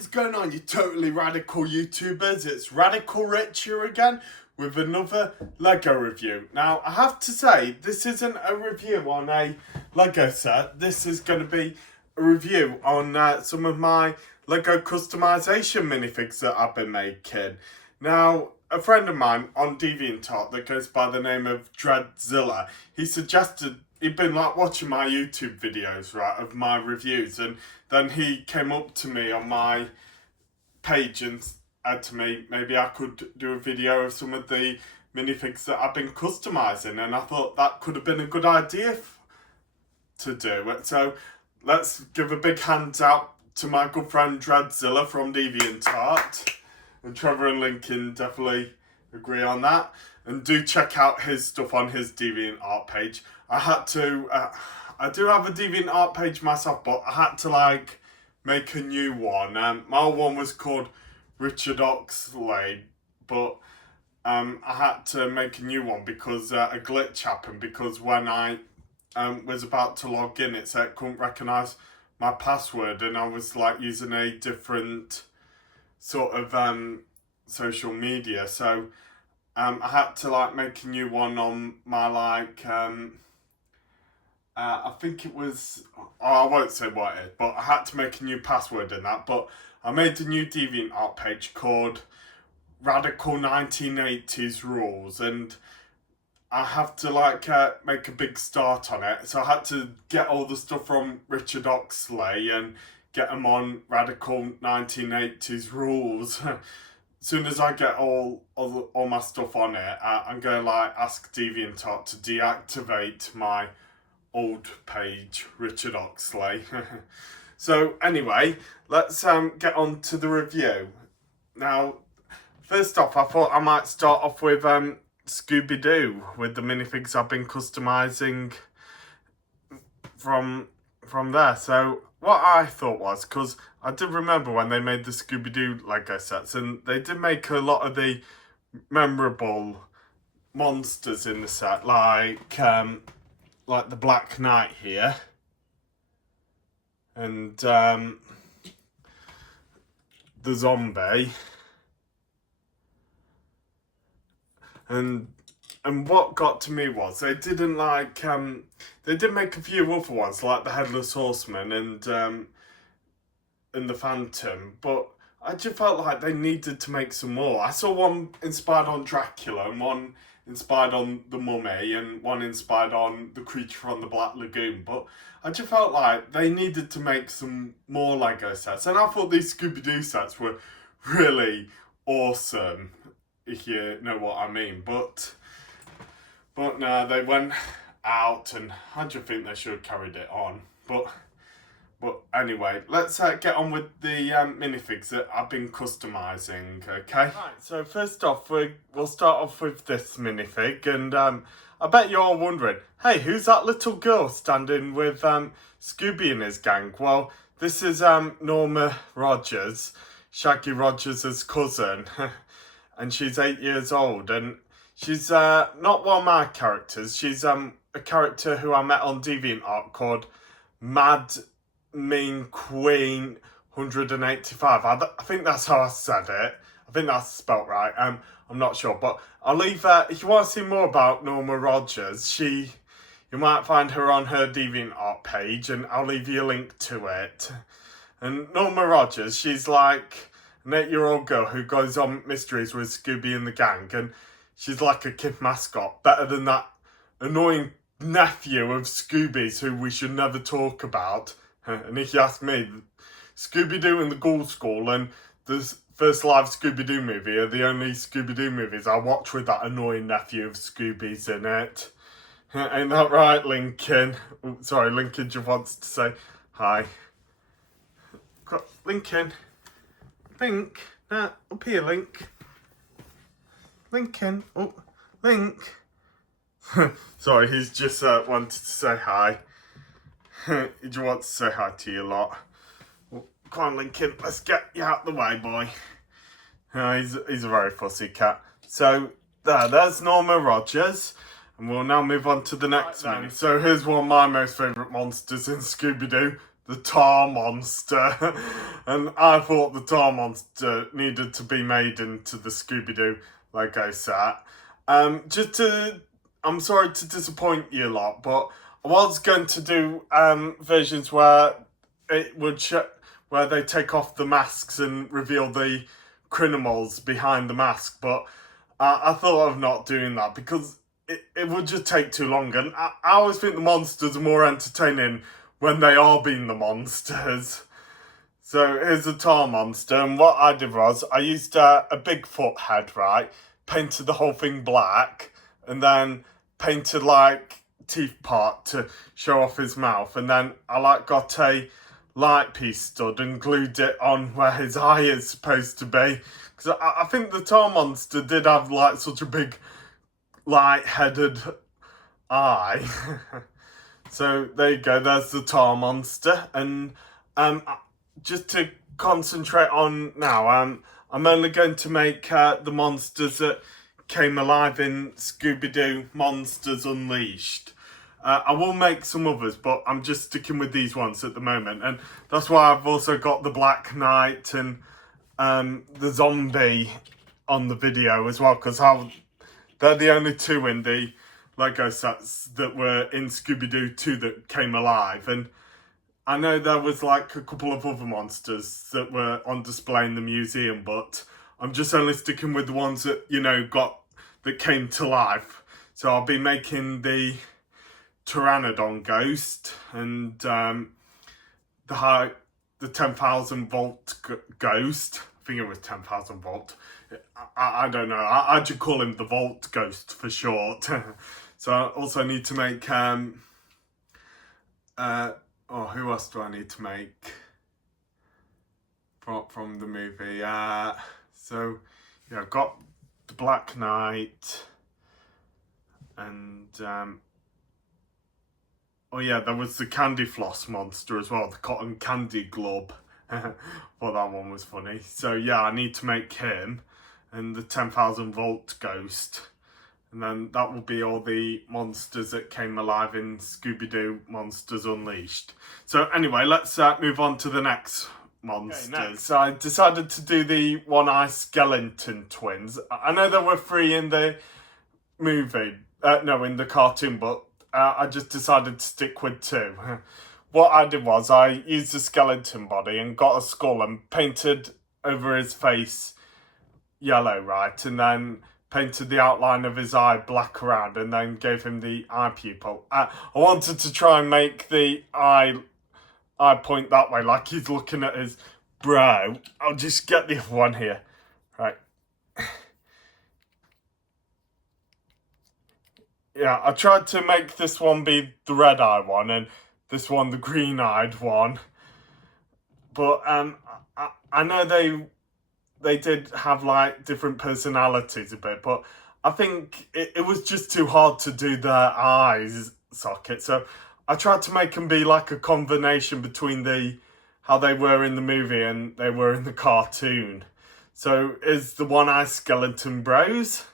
is going on, you totally radical YouTubers? It's Radical Rich here again with another Lego review. Now, I have to say, this isn't a review on a Lego set. This is going to be a review on some of my Lego customization minifigs that I've been making. Now, a friend of mine on DeviantArt that goes by the name of Dreddzilla, he suggested he'd been like watching my YouTube videos, right, of my reviews, and then he came up to me on my page and said to me, maybe I could do a video of some of the minifigs that I've been customizing, and I thought that could have been a good idea to do it. So let's give a big hand out to my good friend Dreddzilla from DeviantArt, and Trevor and Lincoln definitely agree on that. And do check out his stuff on his DeviantArt page. I do have a DeviantArt page myself, but I had to make a new one. My old one was called Richard Oxley, but I had to make a new one because a glitch happened, because when I was about to log in, it said it couldn't recognise my password, and I was using a different sort of social media, so I had to make a new one on my I think it was, I won't say what it is, but I had to make a new password in that. But I made a new DeviantArt page called Radical 1980s Rules, and I have to make a big start on it. So I had to get all the stuff from Richard Oxley and get them on Radical 1980s Rules. As soon as I get all my stuff on it, I'm going to ask DeviantArt to deactivate my old page, Richard Oxley. So anyway, let's get on to the review. Now, first off, I thought I might start off with Scooby-Doo, with the minifigs I've been customizing from there. So what I thought was, because I did remember when they made the Scooby-Doo Lego sets, and they did make a lot of the memorable monsters in the set, like the Black Knight here, and the zombie, and what got to me was they didn't they did make a few other ones like the Headless Horseman and the Phantom, but I just felt like they needed to make some more. I saw one inspired on Dracula, and one inspired on the Mummy, and one inspired on the creature from the Black Lagoon, but I just felt like they needed to make some more Lego sets, and I thought these Scooby-Doo sets were really awesome, if you know what I mean, but no, they went out, and I just think they should have carried it on, but anyway, let's get on with the minifigs that I've been customizing, okay? Right, so first off, we'll start off with this minifig, and I bet you're all wondering, hey, who's that little girl standing with Scooby and his gang? Well, this is Norma Rogers, Shaggy Rogers' cousin, and she's 8 years old, and she's not one of my characters. She's a character who I met on DeviantArt called Mad Mean Queen 185. I think that's how I said it. I think that's spelt right. I'm not sure, but I'll leave if you want to see more about Norma Rogers, you might find her on her DeviantArt page, and I'll leave you a link to it. And Norma Rogers, she's like an 8-year-old girl who goes on mysteries with Scooby and the gang, and she's like a kid mascot, better than that annoying nephew of Scooby's who we should never talk about. And if you ask me, Scooby-Doo and the Ghoul School and the first live Scooby-Doo movie are the only Scooby-Doo movies I watch with that annoying nephew of Scooby's in it. Ain't that right, Lincoln? Oh, sorry, Lincoln just wants to say hi. Lincoln. Link. Up here, Link. Lincoln. Oh, Link. Sorry, he's just wanted to say hi. He just wants to say hi to you a lot. Well, come on, Lincoln, let's get you out the way, boy. He's a very fussy cat. So, there's Norma Rogers. And we'll now move on to the next one. So here's one of my most favourite monsters in Scooby-Doo, the tar monster. And I thought the tar monster needed to be made into the Scooby-Doo Lego set. I'm sorry to disappoint you a lot, but I was going to do versions where it would where they take off the masks and reveal the criminals behind the mask, but I thought of not doing that because it would just take too long, and I always think the monsters are more entertaining when they are being the monsters. So here's the tar monster, and what I did was I used a Bigfoot head, right? Painted the whole thing black, and then painted like teeth part to show off his mouth, and then I got a light piece stud and glued it on where his eye is supposed to be. Because I think the tar monster did have such a big light-headed eye. So there you go, there's the tar monster. And just to concentrate on now, I'm only going to make the monsters that came alive in Scooby-Doo Monsters Unleashed. I will make some others, but I'm just sticking with these ones at the moment. And that's why I've also got the Black Knight and the zombie on the video as well, because they're the only two in the Lego sets that were in Scooby-Doo 2 that came alive. And I know there was a couple of other monsters that were on display in the museum, but I'm just only sticking with the ones that, that came to life. So I'll be making the Pteranodon ghost and the 10,000 volt ghost. I think it was 10,000 volt. I don't know. I just call him the Volt Ghost for short. So I also need to make who else do I need to make from the movie? So yeah, I've got the Black Knight and oh yeah, there was the Candy Floss monster as well, the Cotton Candy Glob. Well, that one was funny. So yeah, I need to make him and the 10,000 volt ghost. And then that will be all the monsters that came alive in Scooby-Doo Monsters Unleashed. So anyway, let's move on to the next monsters. Okay, next, I decided to do the One-Eye Skeleton twins. I know there were 3 in the movie, in the cartoon, but I just decided to stick with 2. What I did was I used a skeleton body and got a skull and painted over his face yellow, right? And then painted the outline of his eye black around and then gave him the eye pupil. I wanted to try and make the eye point that way, like he's looking at his brow. I'll just get the other one here. Right. Yeah, I tried to make this one be the red eye one and this one the green-eyed one. But I know they did have different personalities a bit, but I think it was just too hard to do their eyes socket. So I tried to make them be a combination between how they were in the movie and they were in the cartoon. So is the One-Eye Skeleton Bros.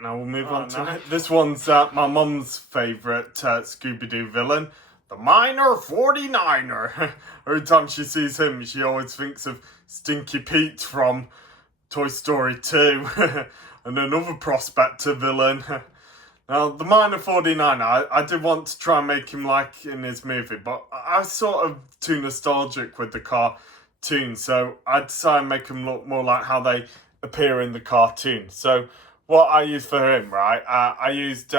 Now we'll move on to it. This one's my mum's favourite Scooby-Doo villain, the Miner 49er. Every time she sees him, she always thinks of Stinky Pete from Toy Story 2 and another Prospector villain. Now, the Miner 49er, I did want to try and make him like in his movie, but I was sort of too nostalgic with the cartoon, so I decided to make him look more like how they appear in the cartoon. So what I used for him, right, I used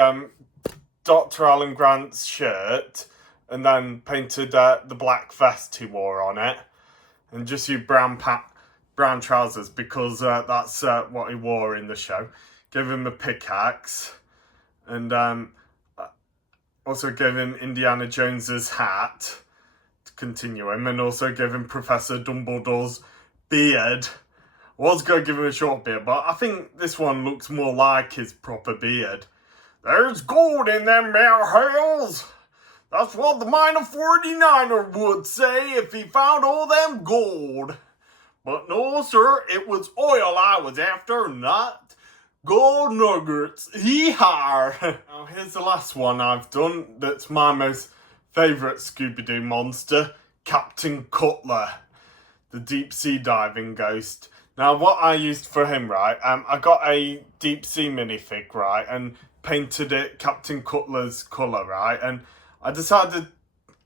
Dr. Alan Grant's shirt and then painted the black vest he wore on it and just used brown trousers because that's what he wore in the show. Gave him a pickaxe and also gave him Indiana Jones's hat to continue him, and also gave him Professor Dumbledore's beard. I was going to give him a short beard, but I think this one looks more like his proper beard. There's gold in them there hills. That's what the Miner 49er would say if he found all them gold. But no, sir, it was oil I was after, not gold nuggets. Hee-haw. Now, here's the last one I've done that's my most favourite Scooby-Doo monster, Captain Cutler, the deep sea diving ghost. Now, what I used for him, right, I got a deep sea minifig, right, and painted it Captain Cutler's colour, right, and I decided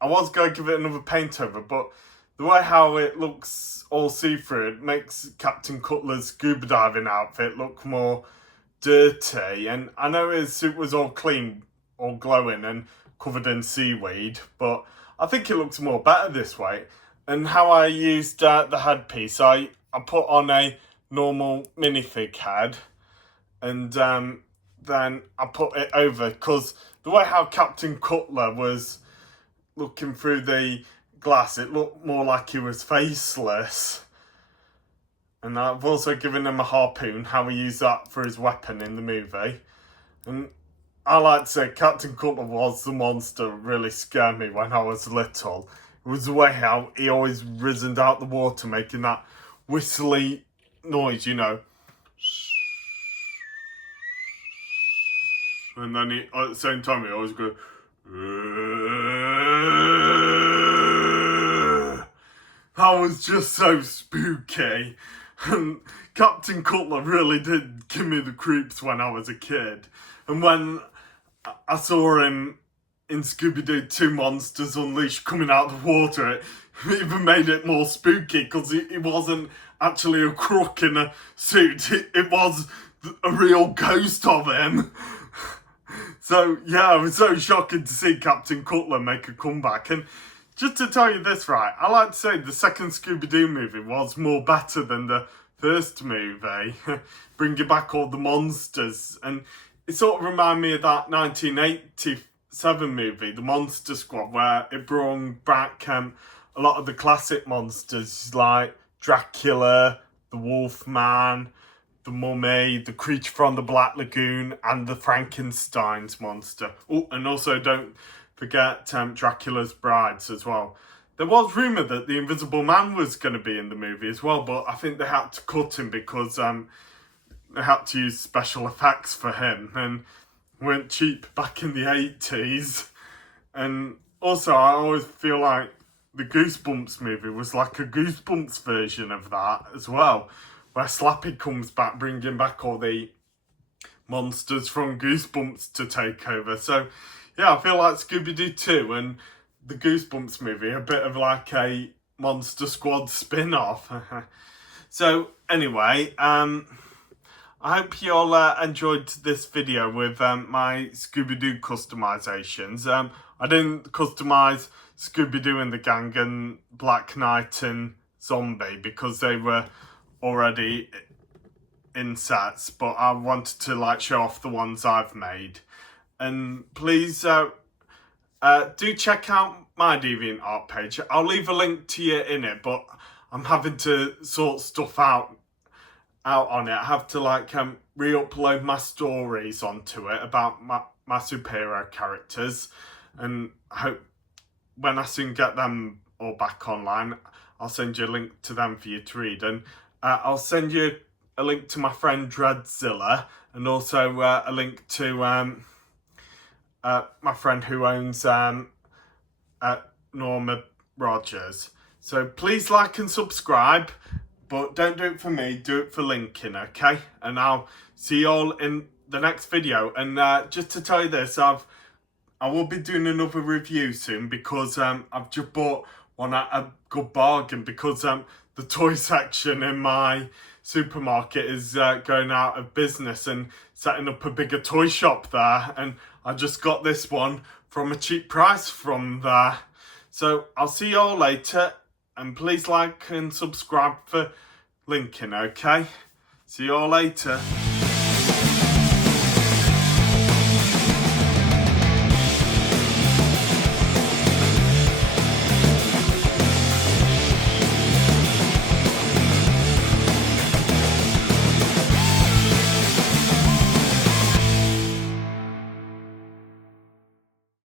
I was going to give it another paint over, but the way how it looks all see-through, it makes Captain Cutler's scuba diving outfit look more dirty, and I know his suit was all clean, all glowing and covered in seaweed, but I think it looks more better this way. And how I used the headpiece, I put on a normal minifig head, and then I put it over, because the way how Captain Cutler was looking through the glass, it looked more like he was faceless. And I've also given him a harpoon, how he used that for his weapon in the movie. And I like to say Captain Cutler was the monster that really scared me when I was little. It was the way how he always risen out the water, making that whistly noise, you know. And then he, at the same time, he always goes... That was just so spooky. And Captain Cutler really did give me the creeps when I was a kid. And when I saw him in Scooby-Doo 2 Monsters Unleashed coming out of the water, it even made it more spooky, because it wasn't actually a crook in a suit. It was a real ghost of him. So, yeah, it was so shocking to see Captain Cutler make a comeback. And just to tell you this, right, I like to say the second Scooby-Doo movie was more better than the first movie, bringing back all the monsters. And it sort of reminded me of that 1987 movie, The Monster Squad, where it brought back a lot of the classic monsters like Dreddzilla, the Wolfman, the Mummy, the creature from the Black Lagoon, and the Frankenstein's monster. Oh, and also don't forget Dracula's brides as well. There was rumour that the Invisible Man was going to be in the movie as well, but I think they had to cut him because they had to use special effects for him, and weren't cheap back in the 80s. And also, I always feel like the Goosebumps movie was like a Goosebumps version of that as well, where Slappy comes back, bringing back all the monsters from Goosebumps to take over. So, yeah, I feel like Scooby-Doo 2 and the Goosebumps movie are a bit of like a Monster Squad spin-off. So, anyway, I hope you all enjoyed this video with my Scooby-Doo customisations. I didn't customise Scooby-Doo and the Gang and Black Knight and Zombie because they were already in sets, but I wanted to like show off the ones I've made. And please do check out my DeviantArt page. I'll leave a link to you in it, but I'm having to sort stuff out on it. I have to like re-upload my stories onto it about my superhero characters, and I hope when I soon get them all back online, I'll send you a link to them for you to read. And I'll send you a link to my friend Dreddzilla, and also a link to my friend who owns Norma Rogers. So please like and subscribe, but don't do it for me, do it for Lincoln, okay? And I'll see you all in the next video. And just to tell you this, I will be doing another review soon, because I've just bought one at a good bargain, because the toy section in my supermarket is going out of business and setting up a bigger toy shop there, and I just got this one from a cheap price from there. So I'll see you all later, and please like and subscribe for Lincoln, okay? See you all later.